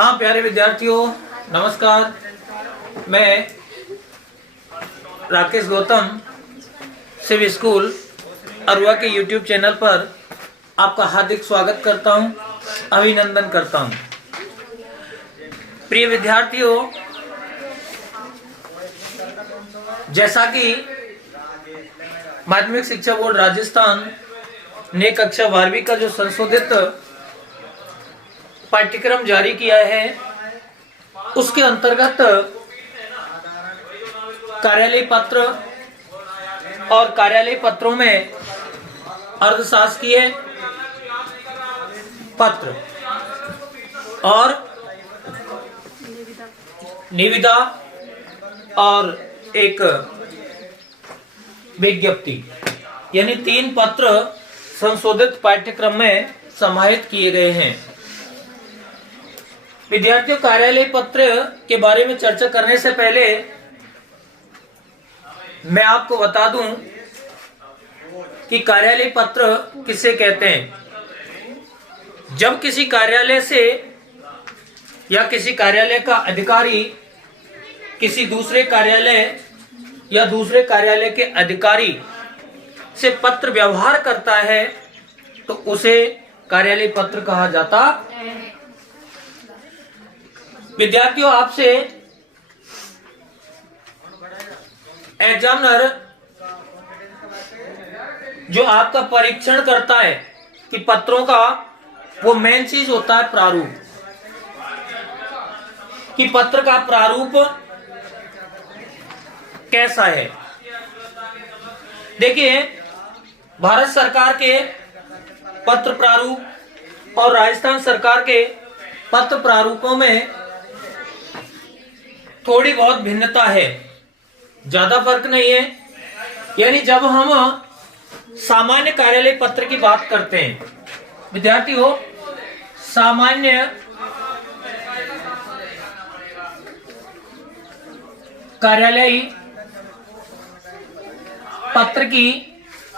हाँ प्यारे विद्यार्थियों, नमस्कार। मैं राकेश गौतम शिव स्कूल अरुआ के YouTube चैनल पर आपका हार्दिक स्वागत करता हूं, अभिनंदन करता हूं। प्रिय विद्यार्थियों, जैसा कि माध्यमिक शिक्षा बोर्ड राजस्थान ने कक्षा 12वीं का जो संशोधित पाठ्यक्रम जारी किया है, उसके अंतर्गत कार्यालय पत्र और कार्यालय पत्रों में अर्धशासकीय पत्र और निविदा और एक विज्ञप्ति यानी 3 पत्र संशोधित पाठ्यक्रम में समाहित किए गए हैं। विद्यार्थियों, कार्यालय पत्र के बारे में चर्चा करने से पहले मैं आपको बता दूं कि कार्यालय पत्र किसे कहते हैं। जब किसी कार्यालय से या किसी कार्यालय का अधिकारी किसी दूसरे कार्यालय या दूसरे कार्यालय के अधिकारी से पत्र व्यवहार करता है तो उसे कार्यालय पत्र कहा जाता है। विद्यार्थियों, आपसे एग्जामिनर जो आपका परीक्षण करता है कि पत्रों का वो मेन चीज होता है प्रारूप, कि पत्र का प्रारूप कैसा है। देखिए, भारत सरकार के पत्र प्रारूप और राजस्थान सरकार के पत्र प्रारूपों में थोड़ी बहुत भिन्नता है, ज्यादा फर्क नहीं है। यानी जब हम सामान्य कार्यालय पत्र की बात करते हैं विद्यार्थियों, सामान्य कार्यालय पत्र की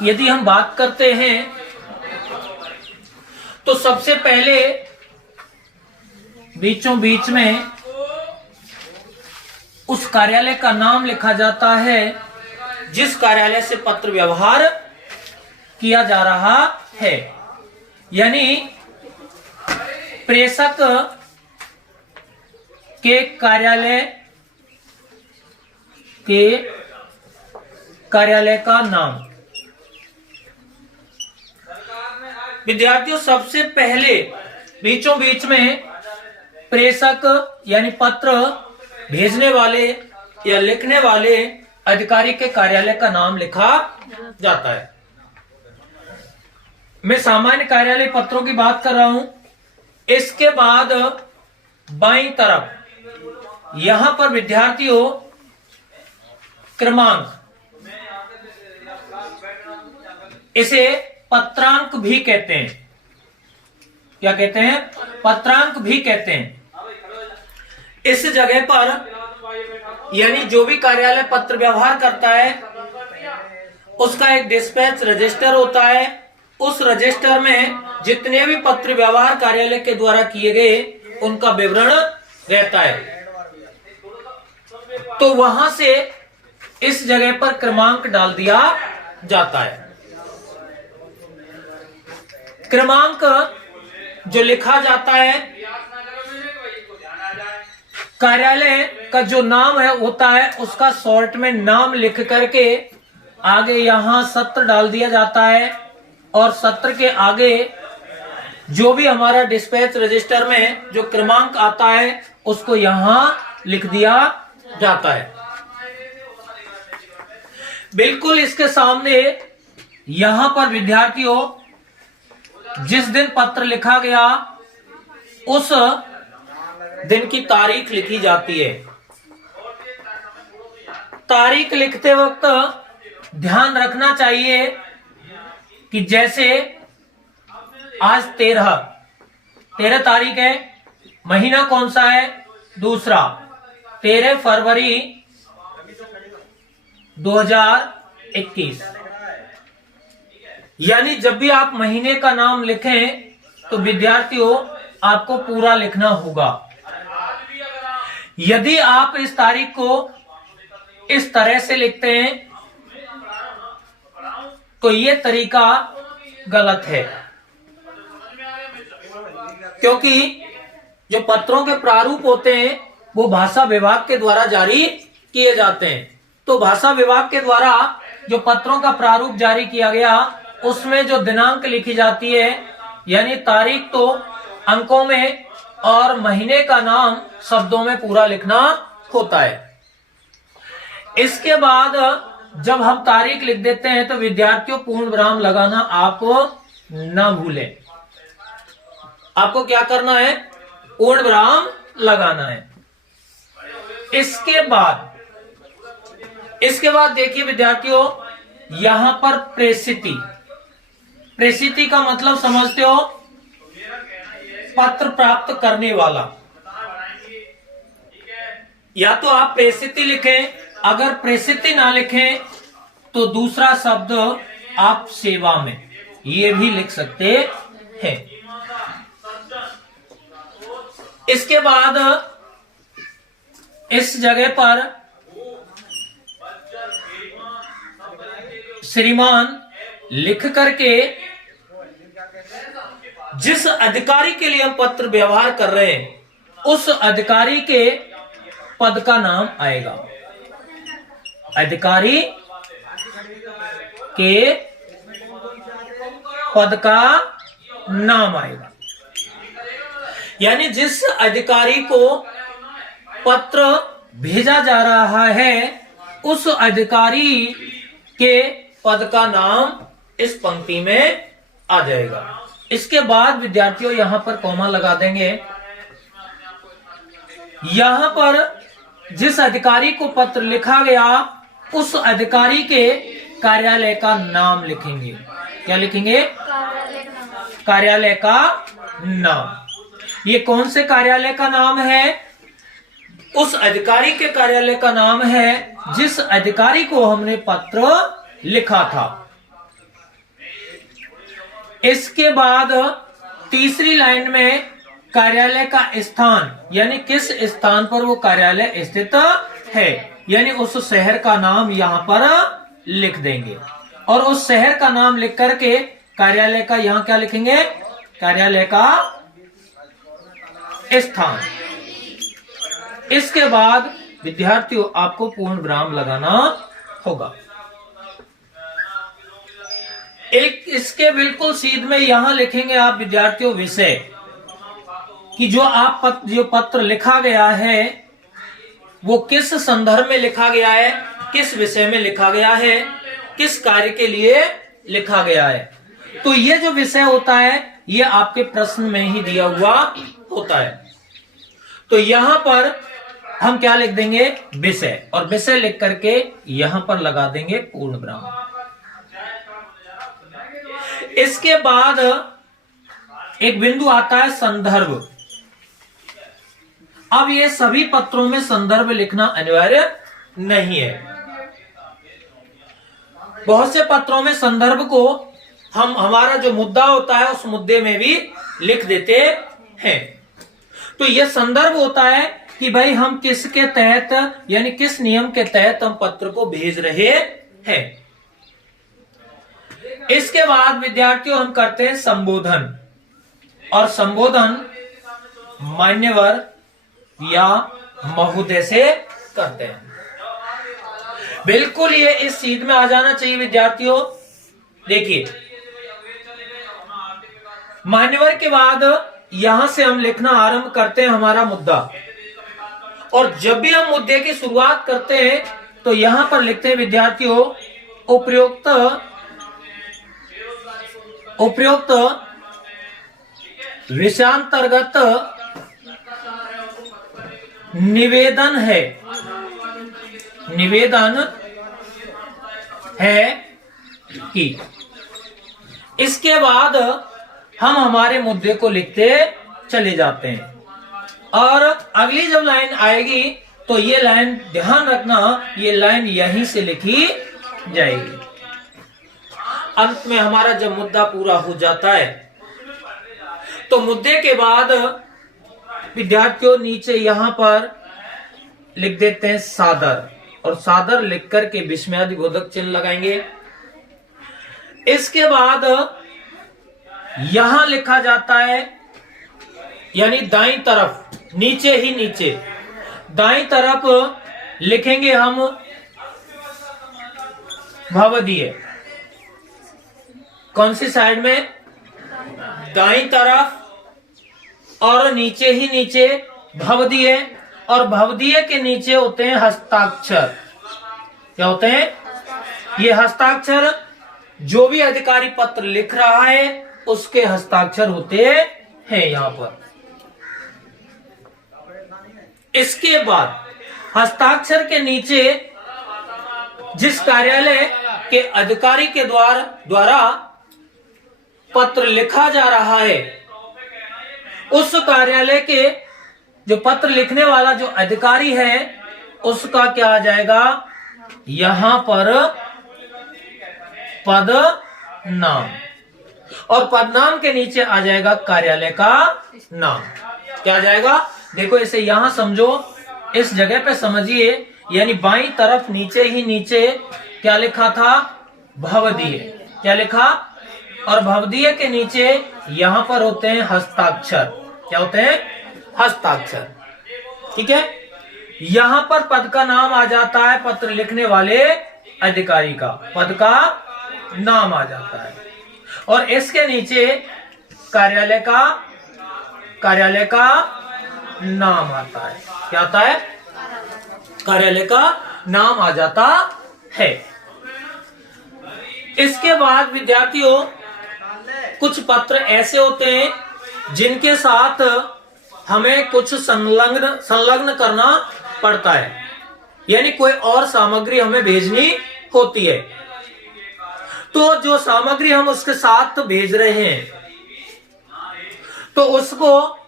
यदि हम बात करते हैं तो सबसे पहले बीचों बीच में उस कार्यालय का नाम लिखा जाता है जिस कार्यालय से पत्र व्यवहार किया जा रहा है। यानी प्रेषक के कार्यालय का नाम। विद्यार्थियों, सबसे पहले बीचों बीच में प्रेषक यानी पत्र भेजने वाले या लिखने वाले अधिकारी के कार्यालय का नाम लिखा जाता है। मैं सामान्य कार्यालय पत्रों की बात कर रहा हूं। इसके बाद बाईं तरफ यहां पर विद्यार्थियों क्रमांक, इसे पत्रांक भी कहते हैं। क्या कहते हैं? पत्रांक भी कहते हैं। इस जगह पर यानी जो भी कार्यालय पत्र व्यवहार करता है उसका एक डिस्पैच रजिस्टर होता है। उस रजिस्टर में जितने भी पत्र व्यवहार कार्यालय के द्वारा किए गए उनका विवरण रहता है। तो वहां से इस जगह पर क्रमांक डाल दिया जाता है। क्रमांक जो लिखा जाता है, कार्यालय का जो नाम है होता है उसका शॉर्ट में नाम लिख करके आगे यहां सत्र डाल दिया जाता है और सत्र के आगे जो भी हमारा डिस्पैच रजिस्टर में जो क्रमांक आता है उसको यहां लिख दिया जाता है। बिल्कुल इसके सामने यहां पर विद्यार्थियों जिस दिन पत्र लिखा गया उस दिन की तारीख लिखी जाती है। तारीख लिखते वक्त ध्यान रखना चाहिए कि जैसे आज 13 तारीख है, महीना कौन सा है? दूसरा, 13 फरवरी 2021। यानी जब भी आप महीने का नाम लिखें तो विद्यार्थियों आपको पूरा लिखना होगा। यदि आप इस तारीख को इस तरह से लिखते हैं तो ये तरीका गलत है, क्योंकि जो पत्रों के प्रारूप होते हैं वो भाषा विभाग के द्वारा जारी किए जाते हैं। तो भाषा विभाग के द्वारा जो पत्रों का प्रारूप जारी किया गया उसमें जो दिनांक लिखी जाती है यानी तारीख तो अंकों में और महीने का नाम शब्दों में पूरा लिखना होता है। इसके बाद जब हम तारीख लिख देते हैं तो विद्यार्थियों पूर्ण विराम लगाना आप ना भूलें। आपको क्या करना है? पूर्ण विराम लगाना है। इसके बाद देखिए विद्यार्थियों, यहां पर प्रेषिति का मतलब समझते हो? पत्र प्राप्त करने वाला। या तो आप प्रेषिति लिखें, अगर प्रेषिति ना लिखें तो दूसरा शब्द आप सेवा में ये भी लिख सकते हैं। इसके बाद इस जगह पर श्रीमान लिख करके जिस अधिकारी के लिए हम पत्र व्यवहार कर रहे हैं उस अधिकारी के पद का नाम आएगा। अधिकारी के पद का नाम आएगा, यानी जिस अधिकारी को पत्र भेजा जा रहा है उस अधिकारी के पद का नाम इस पंक्ति में आ जाएगा। इसके बाद विद्यार्थियों यहां पर कॉमा लगा देंगे। यहां पर जिस अधिकारी को पत्र लिखा गया उस अधिकारी के कार्यालय का नाम लिखेंगे। क्या लिखेंगे? कार्यालय का नाम। ये कौन से कार्यालय का नाम है? उस अधिकारी के कार्यालय का नाम है जिस अधिकारी को हमने पत्र लिखा था। इसके बाद तीसरी लाइन में कार्यालय का स्थान, यानी किस स्थान पर वो कार्यालय स्थित है, यानी उस शहर का नाम यहां पर लिख देंगे। और उस शहर का नाम लिख करके कार्यालय का यहां क्या लिखेंगे? कार्यालय का स्थान। इसके बाद विद्यार्थियों आपको पूर्ण विराम लगाना होगा। एक इसके बिल्कुल सीध में यहां लिखेंगे आप विद्यार्थियों विषय, कि जो पत्र लिखा गया है वो किस संदर्भ में लिखा गया है, किस विषय में लिखा गया है, किस कार्य के लिए लिखा गया है। तो ये जो विषय होता है ये आपके प्रश्न में ही दिया हुआ होता है। तो यहां पर हम क्या लिख देंगे? विषय। और विषय लिख करके यहां पर लगा देंगे पूर्ण विराम। इसके बाद एक बिंदु आता है संदर्भ। अब ये सभी पत्रों में संदर्भ लिखना अनिवार्य नहीं है। बहुत से पत्रों में संदर्भ को हम हमारा जो मुद्दा होता है उस मुद्दे में भी लिख देते हैं। तो यह संदर्भ होता है कि भाई हम किसके तहत यानी किस नियम के तहत हम पत्र को भेज रहे हैं। इसके बाद विद्यार्थियों हम करते हैं संबोधन। और संबोधन मान्यवर या महोदय से करते हैं। बिल्कुल ये इस सीध में आ जाना चाहिए विद्यार्थियों। देखिए मान्यवर के बाद यहां से हम लिखना आरंभ करते हैं हमारा मुद्दा। और जब भी हम मुद्दे की शुरुआत करते हैं तो यहां पर लिखते हैं विद्यार्थियों उपयुक्त विषयांतर्गत निवेदन है कि। इसके बाद हम हमारे मुद्दे को लिखते चले जाते हैं। और अगली जब लाइन आएगी तो ये लाइन ध्यान रखना, ये लाइन यहीं से लिखी जाएगी। अंत में हमारा जब मुद्दा पूरा हो जाता है तो मुद्दे के बाद विद्यार्थियों नीचे यहां पर लिख देते हैं सादर, और सादर लिख करके विस्मयादिबोधक चिन्ह लगाएंगे। इसके बाद यहां लिखा जाता है, यानी दाईं तरफ, नीचे ही नीचे दाईं तरफ लिखेंगे हम भवदीय। कौन सी साइड में? दाईं तरफ, और नीचे ही नीचे भवदीय, और भवदीय के नीचे होते हैं हस्ताक्षर। क्या होते हैं? ये हस्ताक्षर जो भी अधिकारी पत्र लिख रहा है उसके हस्ताक्षर होते हैं यहां पर। इसके बाद हस्ताक्षर के नीचे जिस कार्यालय के अधिकारी के द्वारा पत्र लिखा जा रहा है, उस कार्यालय के जो पत्र लिखने वाला जो अधिकारी है उसका क्या आ जाएगा? यहां पर पद नाम, और पदनाम के नीचे आ जाएगा कार्यालय का नाम। क्या आ जाएगा? देखो इसे यहां समझो, इस जगह पे समझिए, यानी बाईं तरफ नीचे ही नीचे क्या लिखा था? भवदीय। क्या लिखा? और भवदीय के नीचे यहां पर होते हैं हस्ताक्षर। क्या होते हैं? हस्ताक्षर। ठीक है, यहां पर पद का नाम आ जाता है, पत्र लिखने वाले अधिकारी का पद का नाम आ जाता है, और इसके नीचे कार्यालय का नाम आता है। क्या आता है? कार्यालय का नाम आ जाता है। इसके बाद विद्यार्थियों, कुछ पत्र ऐसे होते हैं जिनके साथ हमें कुछ संलग्न करना पड़ता है, यानी कोई और सामग्री हमें भेजनी होती है। तो जो सामग्री हम उसके साथ भेज रहे हैं, तो उसको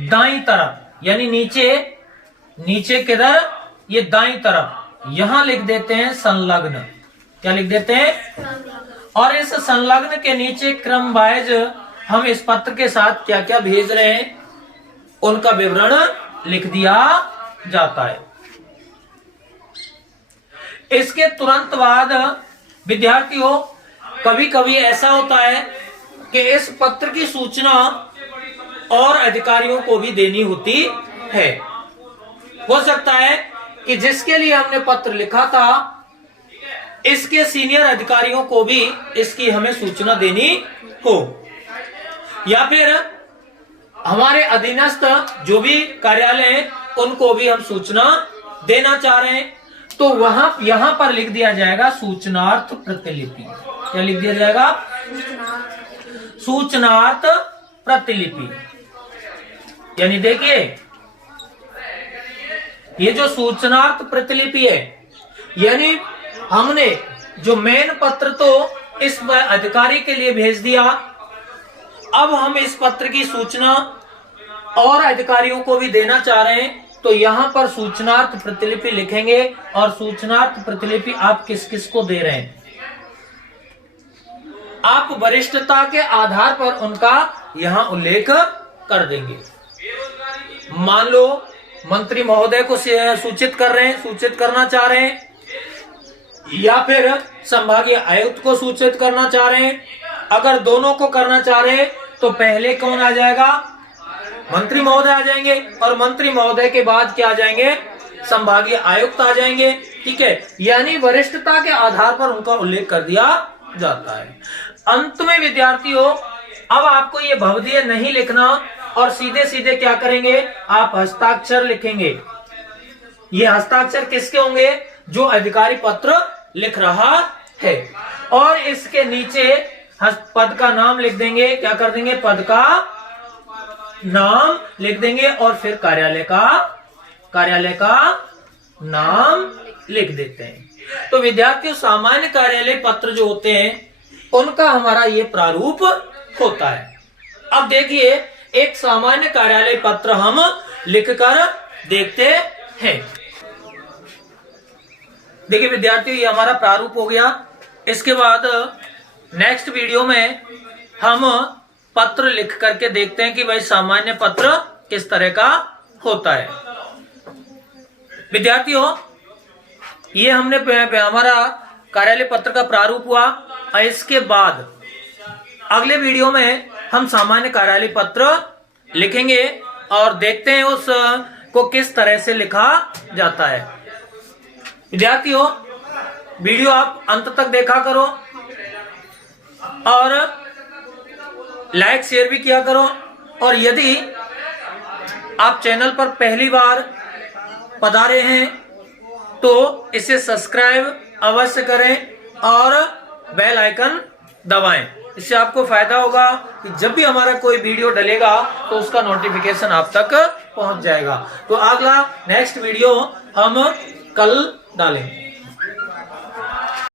दाईं तरफ, यानी नीचे किधर? ये दाईं तरफ, यहां लिख देते हैं संलग्न। क्या लिख देते हैं? और इस संलग्न के नीचे क्रम वाइज हम इस पत्र के साथ क्या क्या भेज रहे हैं उनका विवरण लिख दिया जाता है। इसके तुरंत बाद विद्यार्थियों, कभी कभी ऐसा होता है कि इस पत्र की सूचना और अधिकारियों को भी देनी होती है। हो सकता है कि जिसके लिए हमने पत्र लिखा था, इसके सीनियर अधिकारियों को भी इसकी हमें सूचना देनी हो, या फिर हमारे अधीनस्थ जो भी कार्यालय हैं उनको भी हम सूचना देना चाह रहे हैं, तो यहां पर लिख दिया जाएगा सूचनार्थ प्रतिलिपि। क्या लिख दिया जाएगा? सूचनार्थ प्रतिलिपि। यानी देखिए, ये जो सूचनार्थ प्रतिलिपि है, यानी हमने जो मेन पत्र तो इस अधिकारी के लिए भेज दिया, अब हम इस पत्र की सूचना और अधिकारियों को भी देना चाह रहे हैं, तो यहां पर सूचनार्थ प्रतिलिपि लिखेंगे, और सूचनार्थ प्रतिलिपि आप किस किस को दे रहे हैं, आप वरिष्ठता के आधार पर उनका यहां उल्लेख कर देंगे। मान लो मंत्री महोदय को सूचित करना चाह रहे हैं, या फिर संभागीय आयुक्त को सूचित करना चाह रहे हैं। अगर दोनों को करना चाह रहे हैं तो पहले कौन आ जाएगा? मंत्री महोदय आ जाएंगे, और मंत्री महोदय के बाद क्या आ जाएंगे? संभागीय आयुक्त आ जाएंगे। ठीक है, यानी वरिष्ठता के आधार पर उनका उल्लेख कर दिया जाता है। अंत में विद्यार्थियों, अब आपको ये भवदीय नहीं लिखना, और सीधे सीधे क्या करेंगे? आप हस्ताक्षर लिखेंगे। ये हस्ताक्षर किसके होंगे? जो अधिकारी पत्र लिख रहा है, और इसके नीचे पद का नाम लिख देंगे। क्या कर देंगे? पद का नाम लिख देंगे, और फिर कार्यालय का नाम लिख देते हैं। तो विद्यार्थियों, सामान्य कार्यालय पत्र जो होते हैं उनका हमारा ये प्रारूप होता है। अब देखिए, एक सामान्य कार्यालय पत्र हम लिखकर देखते हैं। देखिए विद्यार्थियों, ये हमारा प्रारूप हो गया। इसके बाद नेक्स्ट वीडियो में हम पत्र लिख करके देखते हैं कि भाई सामान्य पत्र किस तरह का होता है। विद्यार्थियों, ये हमने हमारा कार्यालय पत्र का प्रारूप हुआ और इसके बाद अगले वीडियो में हम सामान्य कार्यालय पत्र लिखेंगे और देखते हैं उस को किस तरह से लिखा जाता है। विद्यार्थियों, वीडियो आप अंत तक देखा करो और लाइक शेयर भी किया करो, और यदि आप चैनल पर पहली बार पधारे हैं तो इसे सब्सक्राइब अवश्य करें और बेल आइकन दबाएं। इससे आपको फायदा होगा कि जब भी हमारा कोई वीडियो डलेगा तो उसका नोटिफिकेशन आप तक पहुंच जाएगा। तो अगला नेक्स्ट वीडियो हम कल डालेंगे।